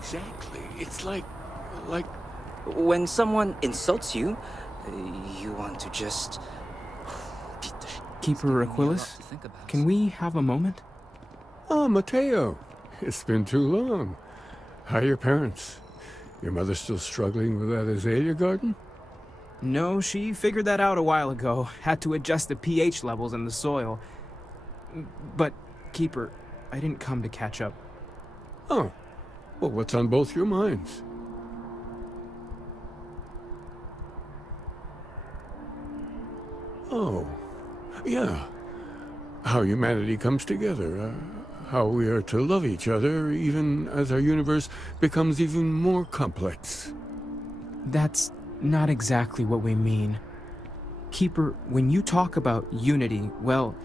Exactly. It's like... When someone insults you, you want to just... Keeper Aquilas, can we have a moment? Oh, Mateo. It's been too long. How are your parents? Your mother still struggling with that azalea garden? No, she figured that out a while ago. Had to adjust the pH levels in the soil. But, Keeper, I didn't come to catch up. Oh. Well, what's on both your minds? Oh. Yeah. How humanity comes together. How we are to love each other, even as our universe becomes even more complex. That's not exactly what we mean. Keeper, when you talk about unity, well,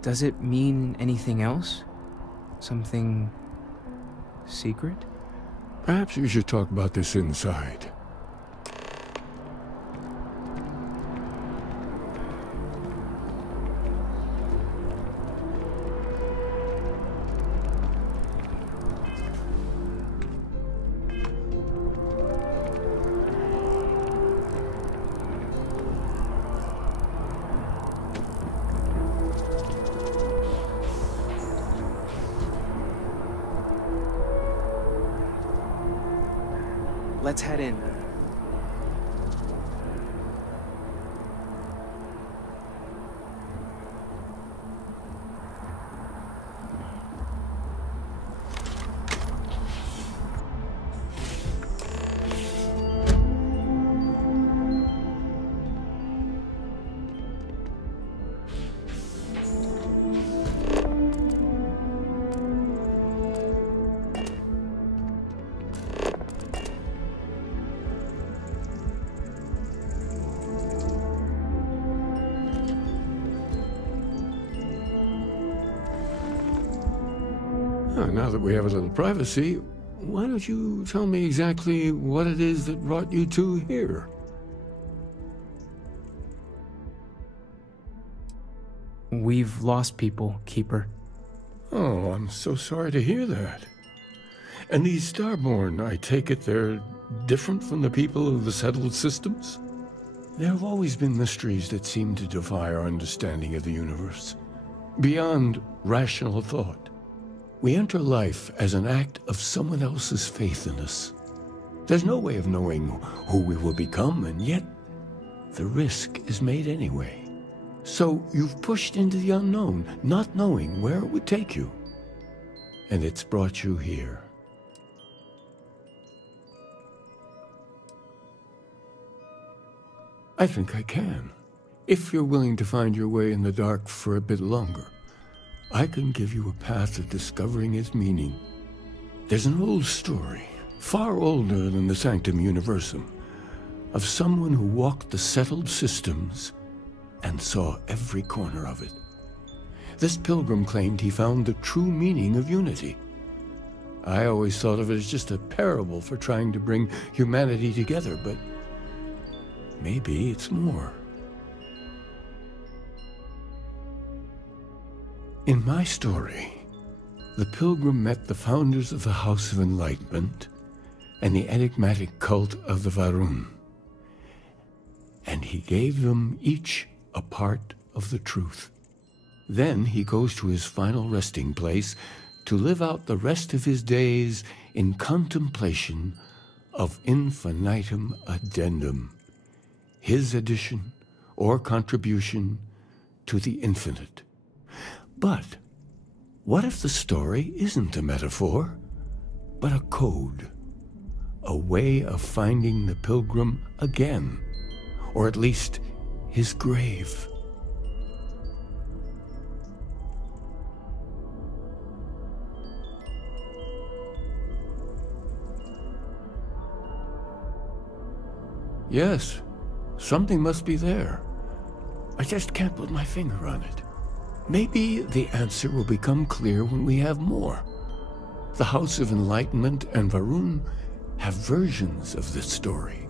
does it mean anything else? Something secret? Perhaps we should talk about this inside. Let's head in. Now that we have a little privacy, why don't you tell me exactly what it is that brought you two here? We've lost people, Keeper. Oh, I'm so sorry to hear that. And these Starborn, I take it they're different from the people of the settled systems? There have always been mysteries that seem to defy our understanding of the universe, beyond rational thought. We enter life as an act of someone else's faith in us. There's no way of knowing who we will become, and yet the risk is made anyway. So you've pushed into the unknown, not knowing where it would take you. And it's brought you here. I think I can, if you're willing to find your way in the dark for a bit longer. I can give you a path of discovering its meaning. There's an old story, far older than the Sanctum Universum, of someone who walked the settled systems and saw every corner of it. This pilgrim claimed he found the true meaning of unity. I always thought of it as just a parable for trying to bring humanity together, but maybe it's more. In my story, the pilgrim met the founders of the House of Enlightenment and the enigmatic cult of the Varun, and he gave them each a part of the truth. Then he goes to his final resting place to live out the rest of his days in contemplation of infinitum addendum, his addition or contribution to the infinite. But what if the story isn't a metaphor, but a code, a way of finding the pilgrim again, or at least his grave? Yes, something must be there. I just can't put my finger on it. Maybe the answer will become clear when we have more. The House of Enlightenment and Varun have versions of this story.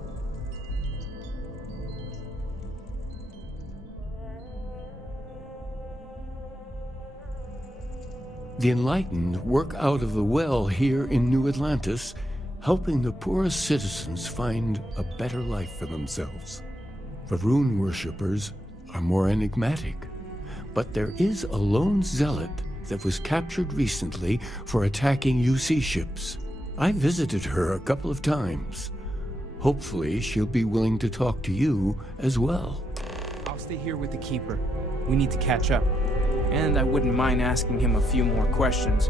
The enlightened work out of the well here in New Atlantis, helping the poorest citizens find a better life for themselves. Varun worshippers are more enigmatic, but there is a lone zealot that was captured recently for attacking UC ships. I visited her a couple of times. Hopefully she'll be willing to talk to you as well. I'll stay here with the Keeper. We need to catch up. And I wouldn't mind asking him a few more questions.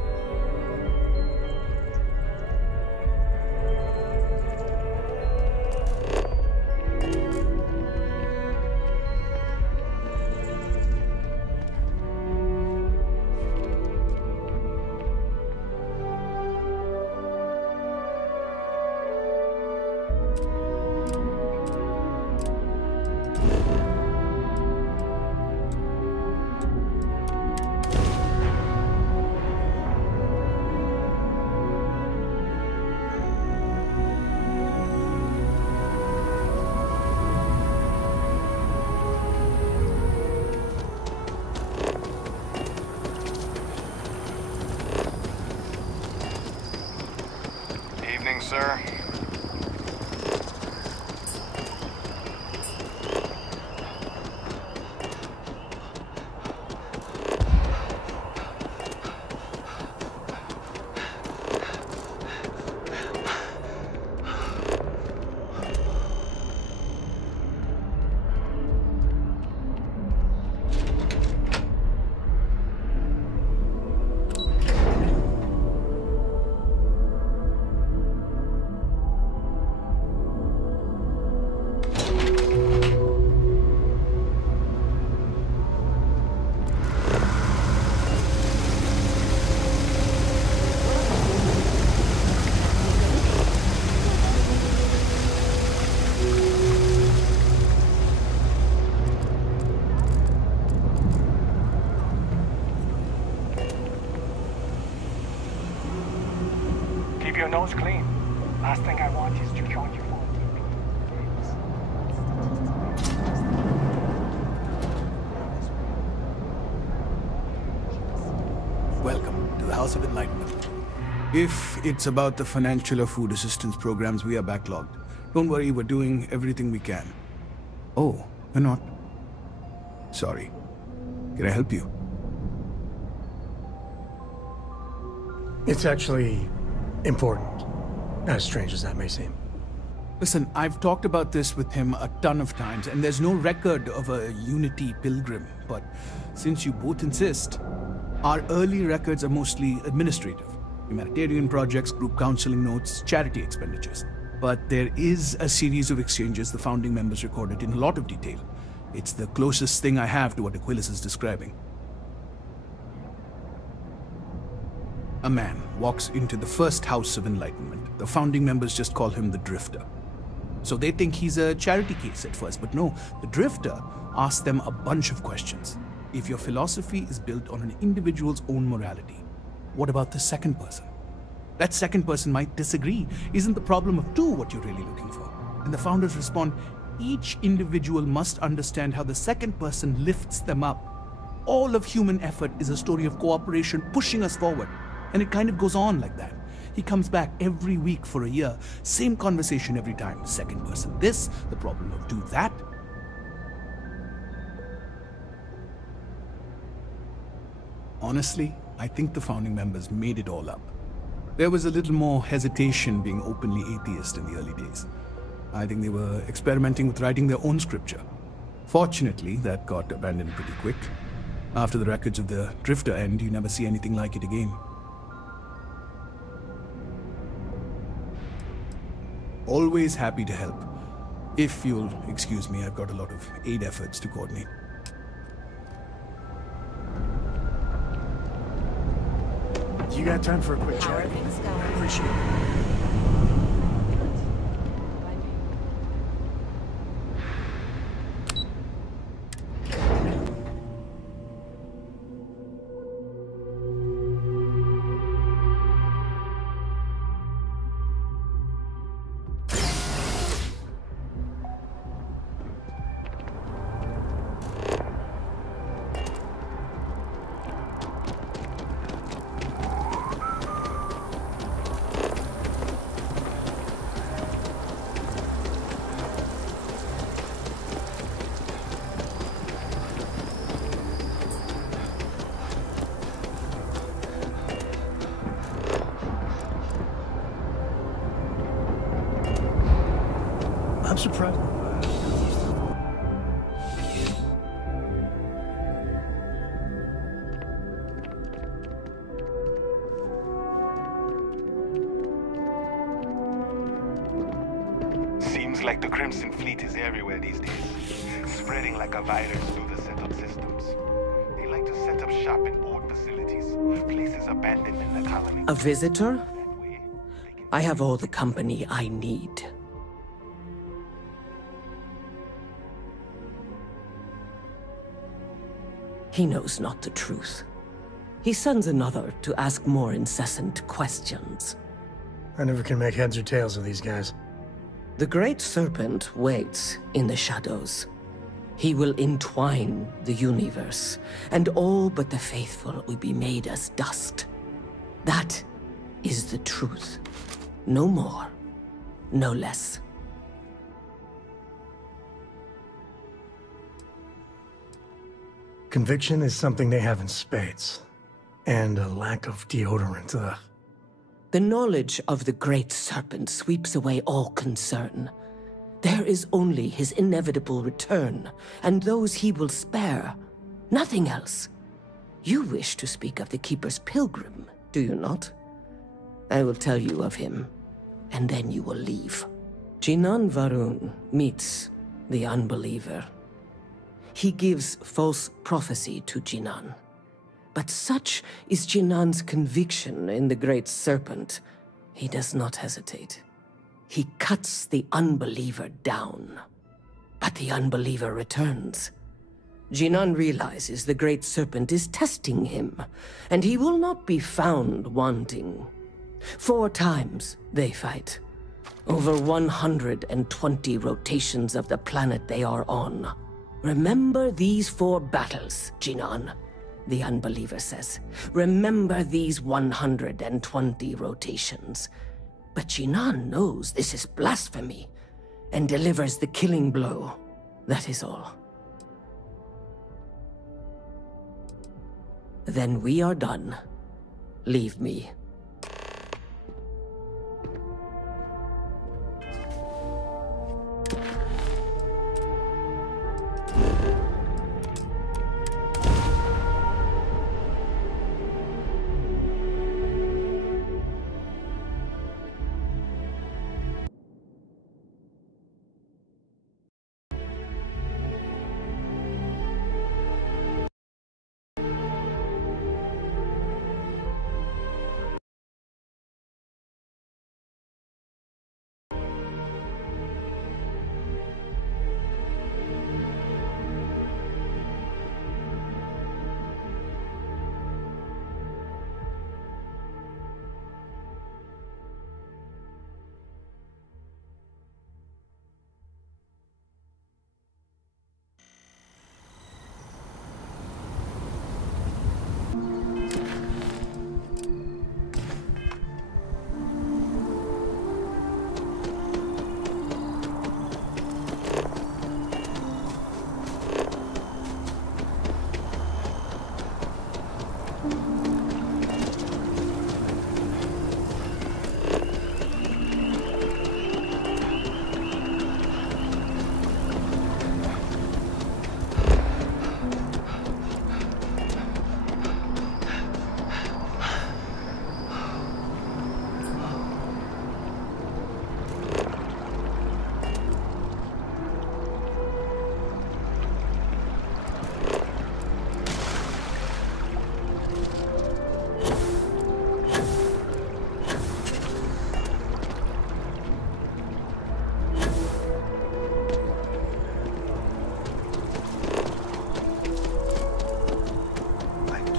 Sir. Keep your nose clean. Last thing I want is to join you for. Welcome to the House of Enlightenment. If it's about the financial or food assistance programs, we are backlogged. Don't worry, we're doing everything we can. Oh, we're not. Sorry. Can I help you? It's actually important, as strange as that may seem. Listen, I've talked about this with him a ton of times, and there's no record of a Unity pilgrim. But since you both insist, our early records are mostly administrative. Humanitarian projects, group counseling notes, charity expenditures. But there is a series of exchanges the founding members recorded in a lot of detail. It's the closest thing I have to what Aquilas is describing. A man walks into the first House of Enlightenment. The founding members just call him the Drifter. So they think he's a charity case at first, but no, the Drifter asks them a bunch of questions. If your philosophy is built on an individual's own morality, what about the second person? That second person might disagree. Isn't the problem of two what you're really looking for? And the founders respond, each individual must understand how the second person lifts them up. All of human effort is a story of cooperation pushing us forward. And it kind of goes on like that. He comes back every week for a year. Same conversation every time. Second person this, the problem of two that. Honestly, I think the founding members made it all up. There was a little more hesitation being openly atheist in the early days. I think they were experimenting with writing their own scripture. Fortunately, that got abandoned pretty quick. After the records of the Drifter end, you never see anything like it again. Always happy to help. If you'll excuse me, I've got a lot of aid efforts to coordinate. You got time for a quick How are chat? things going? Appreciate it. surprised. Seems like the Crimson Fleet is everywhere these days, spreading like a virus through the setup systems. They like to set up shop in old facilities, places abandoned in the colony. A visitor? That way, they can I have all the company I need. He knows not the truth. He sends another to ask more incessant questions. I never can make heads or tails of these guys. The Great Serpent waits in the shadows. He will entwine the universe, and all but the faithful will be made as dust. That is the truth. No more, no less. Conviction is something they have in spades. And a lack of deodorant, ugh. The knowledge of the Great Serpent sweeps away all concern. There is only his inevitable return, and those he will spare. Nothing else. You wish to speak of the Keeper's Pilgrim, do you not? I will tell you of him, and then you will leave. Jinan Varun meets the unbeliever. He gives false prophecy to Jinan. But such is Jinan's conviction in the Great Serpent, he does not hesitate. He cuts the unbeliever down. But the unbeliever returns. Jinan realizes the Great Serpent is testing him, and he will not be found wanting. 4 times they fight. Over 120 rotations of the planet they are on. Remember these 4 battles, Jinan. The unbeliever says. Remember these 120 rotations. But Jinan knows this is blasphemy, and delivers the killing blow. That is all. Then we are done. Leave me.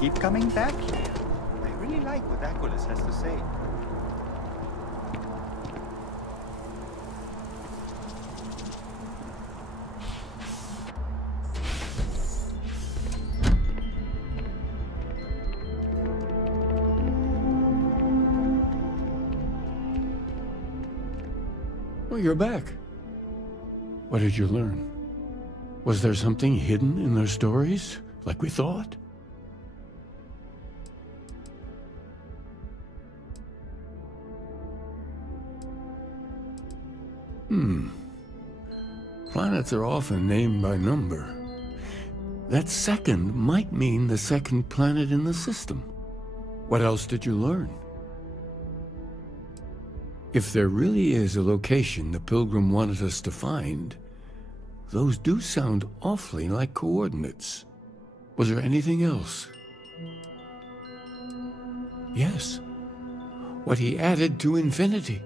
Keep coming back here. I really like what Aquilas has to say. Oh, you're back. What did you learn? Was there something hidden in their stories, like we thought? Planets are often named by number. That second might mean the second planet in the system. What else did you learn? If there really is a location the Pilgrim wanted us to find, those do sound awfully like coordinates. Was there anything else? Yes. What he added to infinity.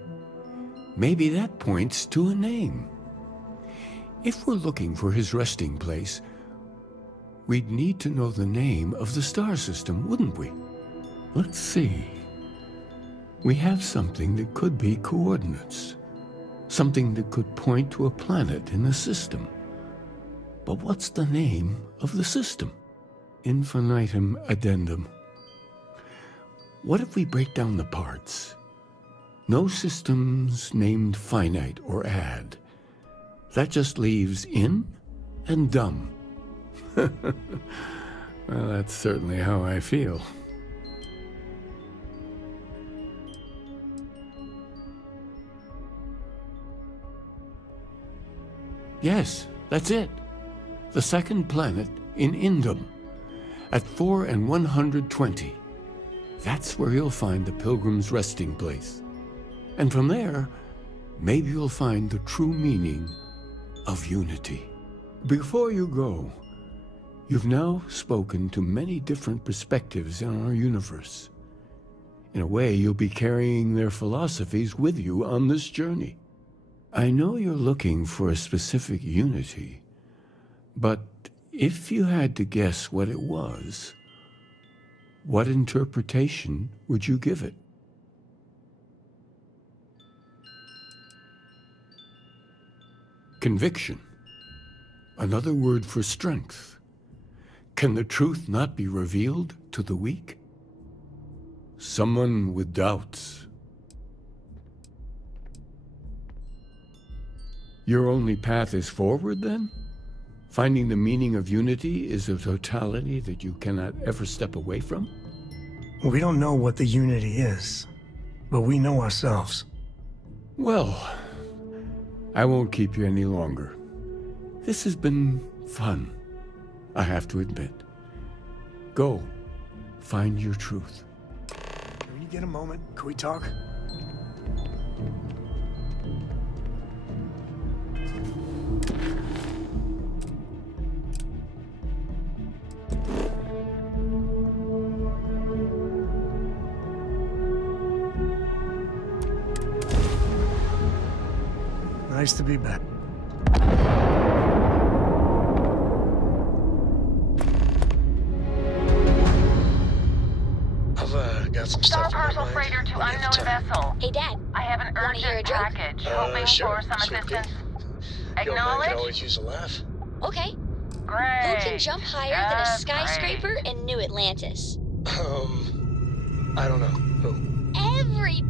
Maybe that points to a name. If we're looking for his resting place, we'd need to know the name of the star system, wouldn't we? Let's see. We have something that could be coordinates. Something that could point to a planet in the system. But what's the name of the system? Infinitum addendum. What if we break down the parts? No systems named finite or add. That just leaves in and dumb. Well, that's certainly how I feel. Yes, that's it. The second planet in Indum, at 4 and 120. That's where you'll find the Pilgrim's resting place. And from there, maybe you'll find the true meaning of unity. Before you go, you've now spoken to many different perspectives in our universe. In a way, you'll be carrying their philosophies with you on this journey. I know you're looking for a specific unity, but if you had to guess what it was, what interpretation would you give it? Conviction. Another word for strength. Can the truth not be revealed to the weak? Someone with doubts. Your only path is forward, then? Finding the meaning of unity is a totality that you cannot ever step away from? We don't know what the unity is, but we know ourselves. Well, I won't keep you any longer. This has been fun, I have to admit. Go, find your truth. When you get a moment, can we talk? Nice to be back. I've got some stuff Star parcel freighter to unknown vessel. Hey, Dad. I have an urgent package. Hoping sure. for some Sweet assistance. pea. Yo, man, Acknowledge? could always use a laugh. Okay. Great. Who can jump higher than a Just skyscraper great. in New Atlantis? I don't know. Who? Every...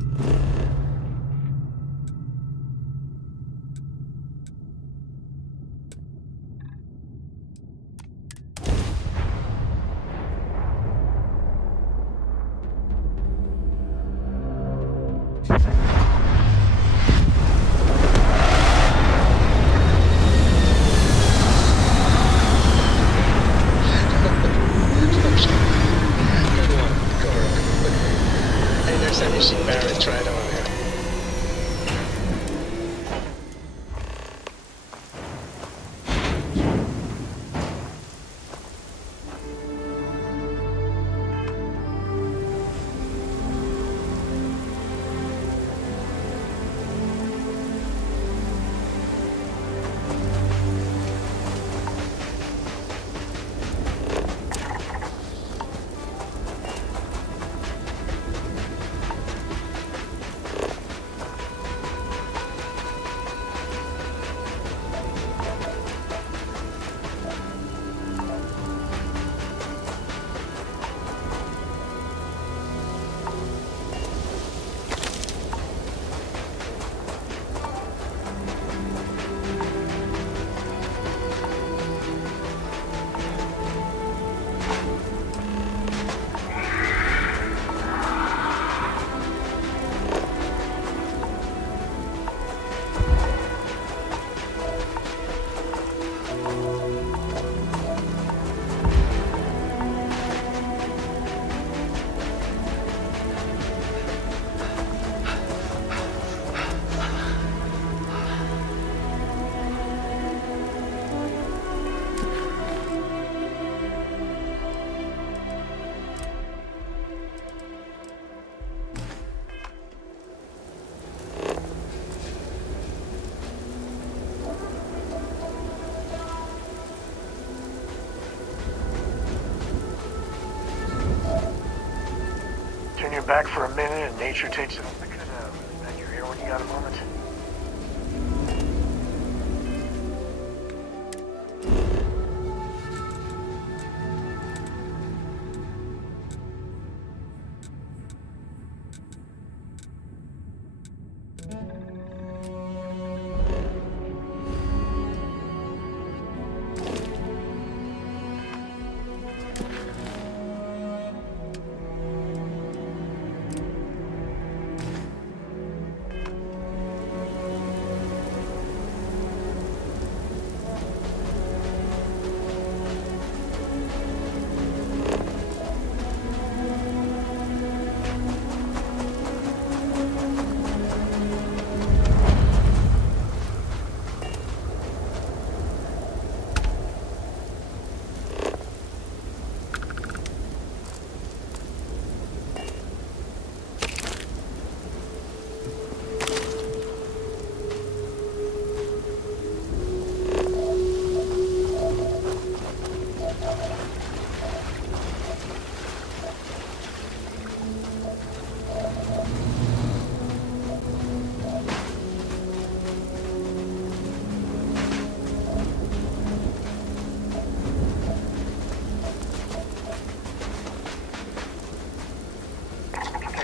back for a minute and nature takes it. I could lend your ear when you got a moment.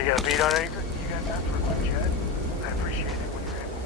You got a beat on anything? You got time for a quick chat? I appreciate it when you're able.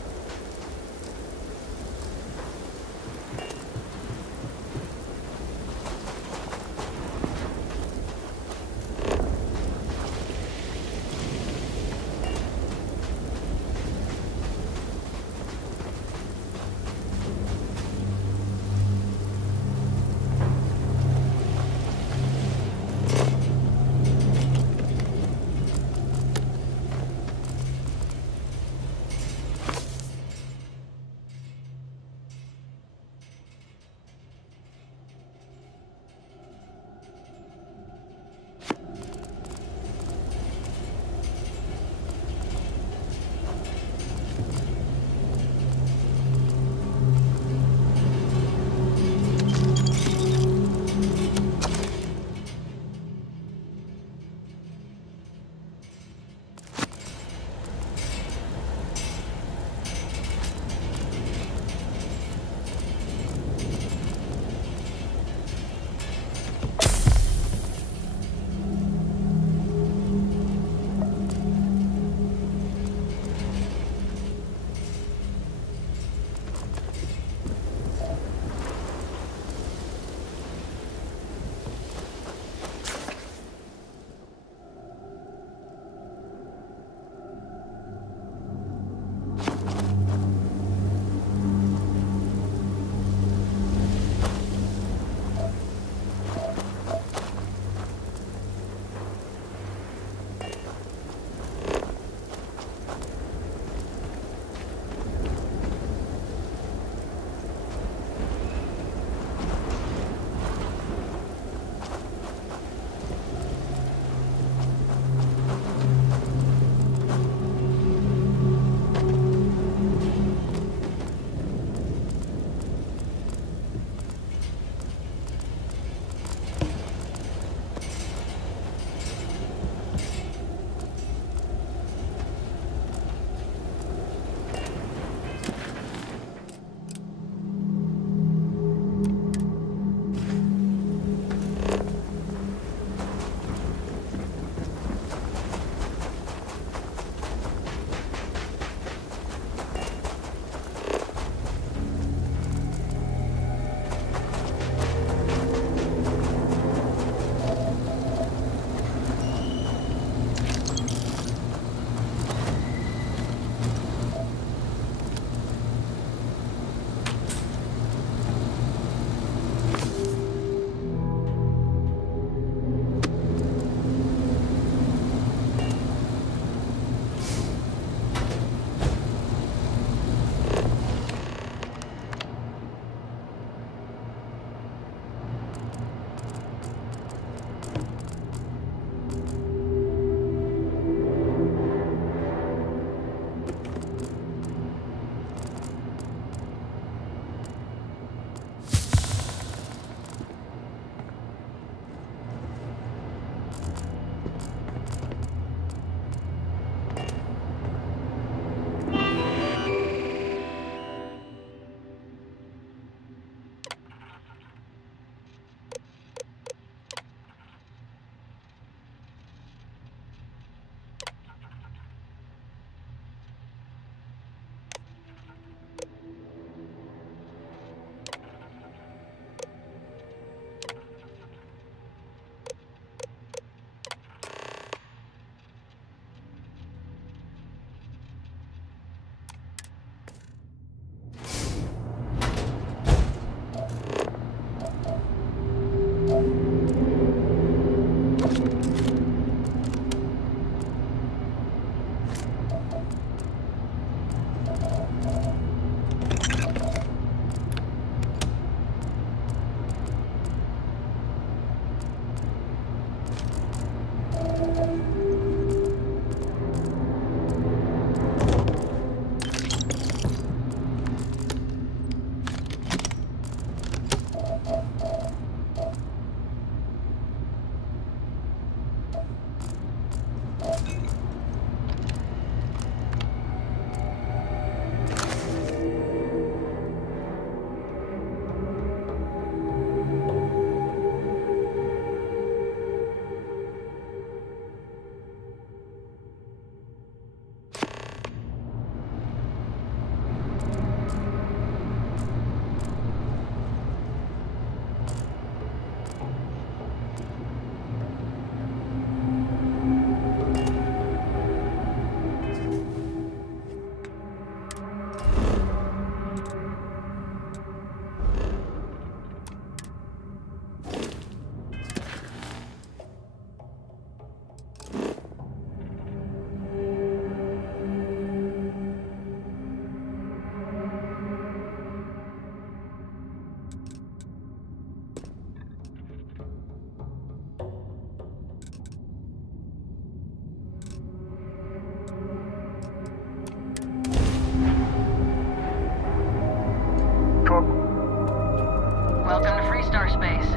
Welcome to Freestar Space.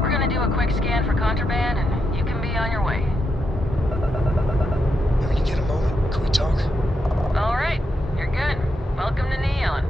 We're gonna do a quick scan for contraband, and you can be on your way. When you get a moment, can we talk? All right, you're good. Welcome to Neon.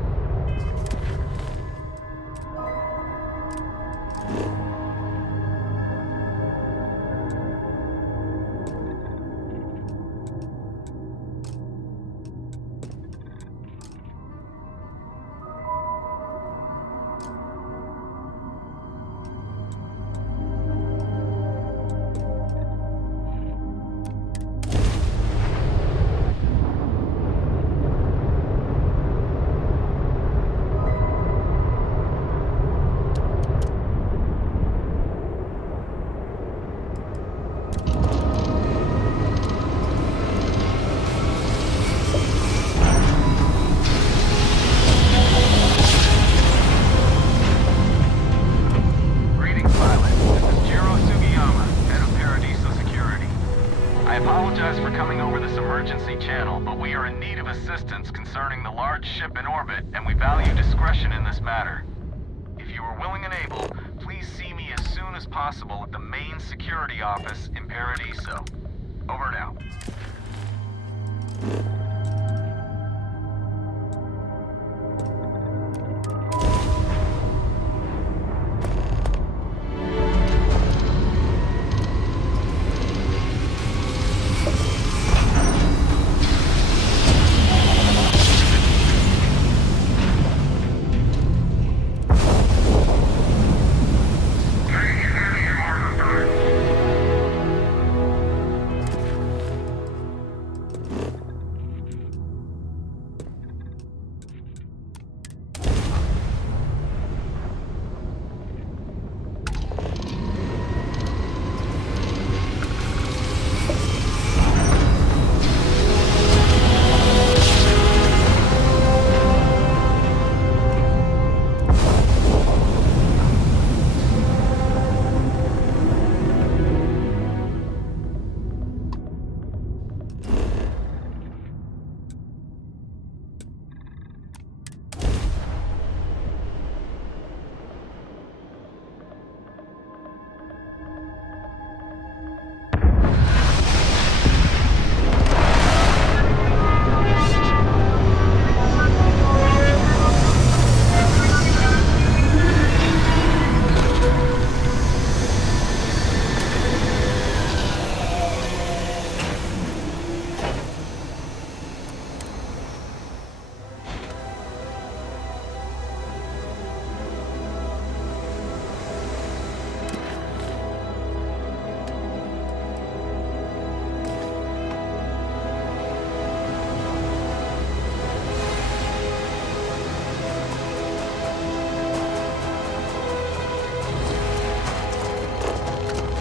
Concerning the large ship in orbit, and we value discretion in this matter. If you are willing and able, please see me as soon as possible at the main security office in Paradiso. Over and out.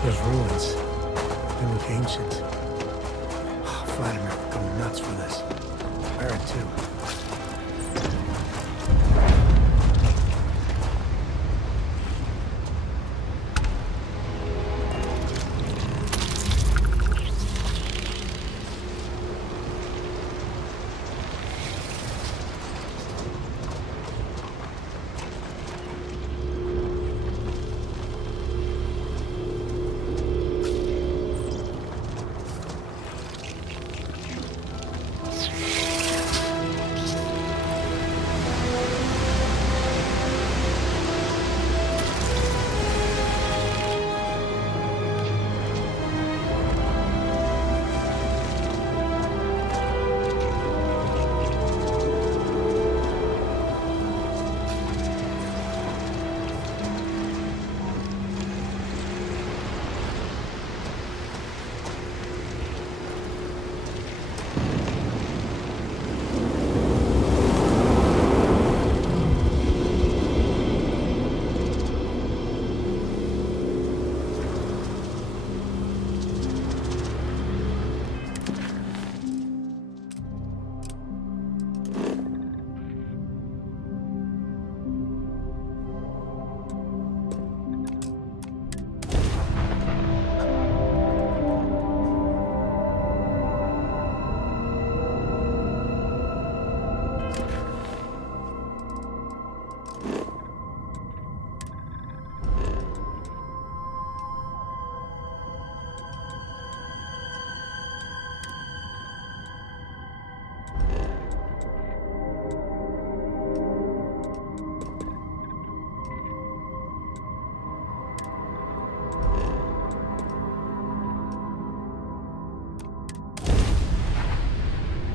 Those ruins, they look ancient. Vladimir would go nuts for this. Barrett too.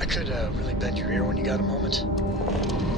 I could really bend your ear when you got a moment.